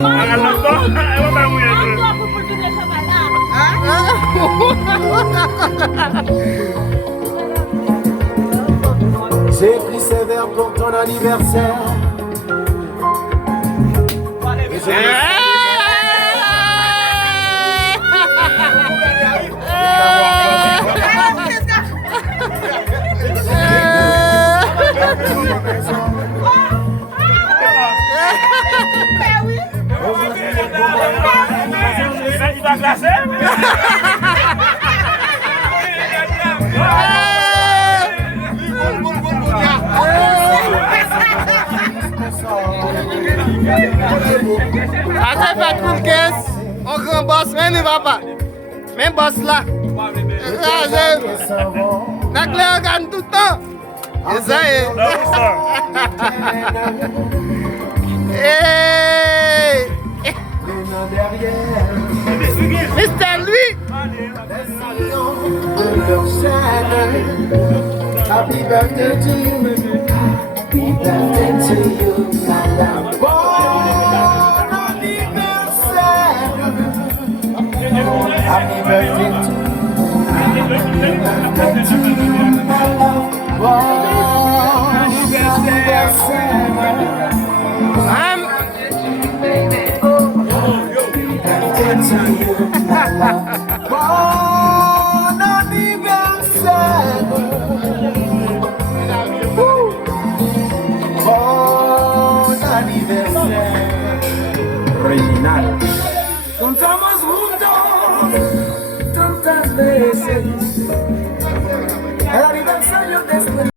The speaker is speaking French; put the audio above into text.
A los dos, eso está muy bien. J'ai pris ces verres pour ton anniversaire. Et je Il va classer. Asa patrol kes, on grand boss, mais ne va pas. Même boss là. La clé gagne tout le temps. Et ça est. Hey! Mr. Louis! Happy birthday to you. Happy birthday to you, my love. Bon anniversaire. Happy birthday to you. Happy birthday to you, my love. Bon anniversaire. Bon anniversaire. Bon anniversaire. Original. Contamos juntos tantas veces.